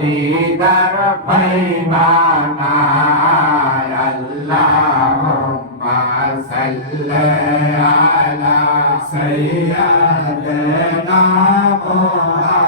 দিদার পাইবানায় আল্লাহুম্মা সাল্লি আলা সাইয়্যিদিনা মুহাম্মদ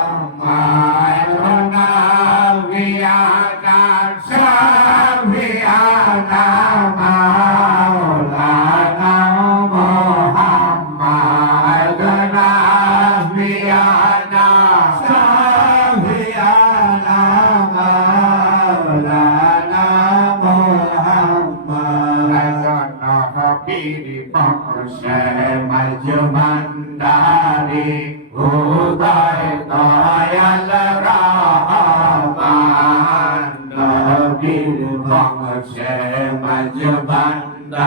পীর বংশে মজমন্দারে উদয় দয়াল রহমান নবীর বংশে মজমন্দারে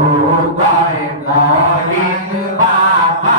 উদয় গোবিন্দ বাবা